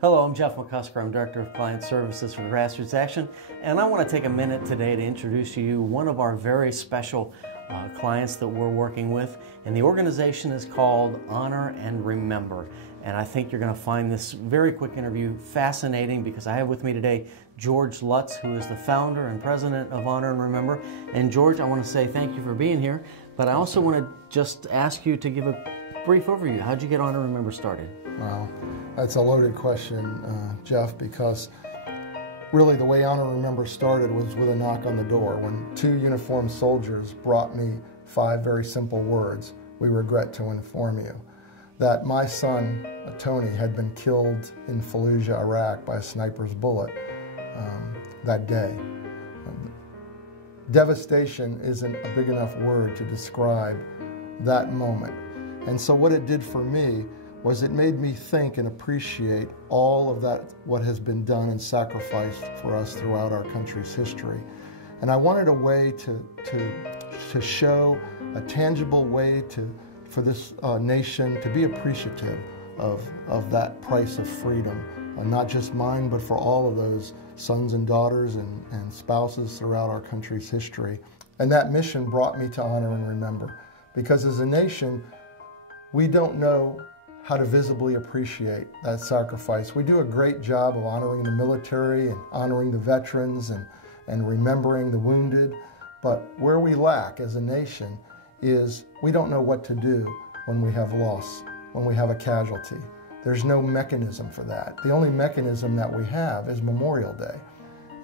Hello, I'm Jeff McCusker. I'm Director of Client Services for Grassroots Action, and I want to take a minute today to introduce to you one of our very special clients that we're working with, and the organization is called Honor and Remember. And I think you're going to find this very quick interview fascinating because I have with me today George Lutz, who is the founder and president of Honor and Remember. And George, I want to say thank you for being here, but I also want to just ask you to give a brief overview. How'd you get Honor and Remember started? Wow, that's a loaded question, Jeff, because really the way Honor and Remember started was with a knock on the door when two uniformed soldiers brought me 5 very simple words: "We regret to inform you," that my son, Tony, had been killed in Fallujah, Iraq by a sniper's bullet that day. Devastation isn't a big enough word to describe that moment. And so what it did for me was it made me think and appreciate all of that, what has been done and sacrificed for us throughout our country's history. And I wanted a way to show a tangible way for this nation to be appreciative of that price of freedom, not just mine, but for all of those sons and daughters and spouses throughout our country's history. And that mission brought me to Honor and Remember, because as a nation, we don't know how to visibly appreciate that sacrifice. We do a great job of honoring the military and honoring the veterans and remembering the wounded, but where we lack as a nation is we don't know what to do when we have loss, when we have a casualty. There's no mechanism for that. The only mechanism that we have is Memorial Day.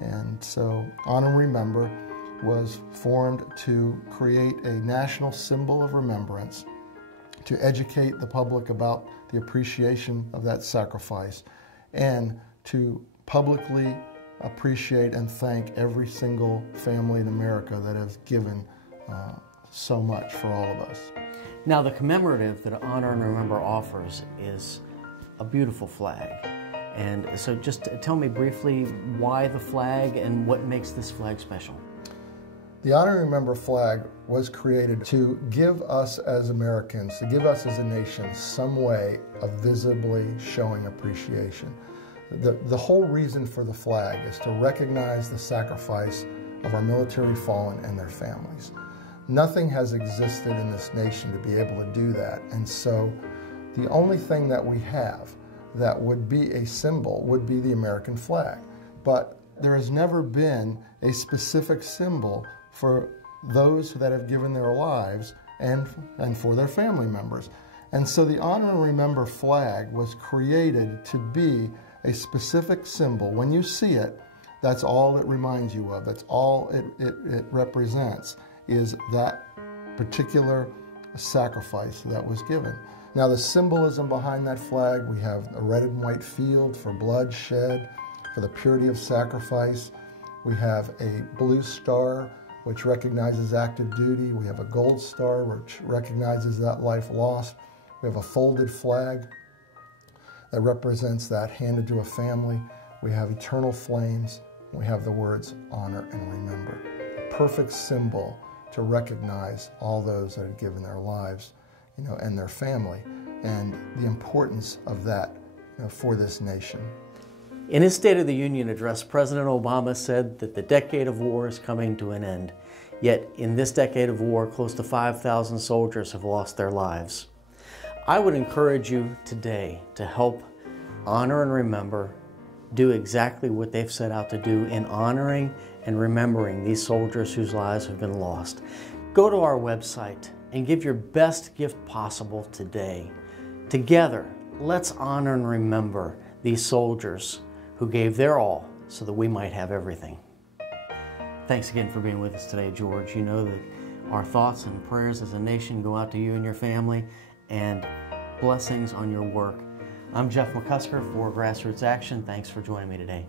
And so Honor and Remember was formed to create a national symbol of remembrance, to educate the public about the appreciation of that sacrifice, and to publicly appreciate and thank every single family in America that has given so much for all of us. Now, the commemorative that Honor and Remember offers is a beautiful flag. And so just tell me briefly why the flag and what makes this flag special. The Honor and Remember flag was created to give us as Americans, to give us as a nation some way of visibly showing appreciation. The whole reason for the flag is to recognize the sacrifice of our military fallen and their families. Nothing has existed in this nation to be able to do that, and so the only thing that we have that would be a symbol would be the American flag. But there has never been a specific symbol for those that have given their lives and for their family members. And so the Honor and Remember flag was created to be a specific symbol. When you see it, that's all it reminds you of. That's all it represents, is that particular sacrifice that was given. Now, the symbolism behind that flag, we have a red and white field for blood shed, for the purity of sacrifice. We have a blue star, which recognizes active duty. We have a gold star, which recognizes that life lost. We have a folded flag that represents that handed to a family. We have eternal flames. We have the words honor and remember. A perfect symbol to recognize all those that have given their lives, and their family, and the importance of that, for this nation. In his State of the Union address, President Obama said that the decade of war is coming to an end. Yet, in this decade of war, close to 5,000 soldiers have lost their lives. I would encourage you today to help Honor and Remember do exactly what they've set out to do in honoring and remembering these soldiers whose lives have been lost. Go to our website and give your best gift possible today. Together, let's honor and remember these soldiers who gave their all so that we might have everything. Thanks again for being with us today, George. You know that our thoughts and prayers as a nation go out to you and your family, and blessings on your work. I'm Jeff McCusker for Grassroots Action. Thanks for joining me today.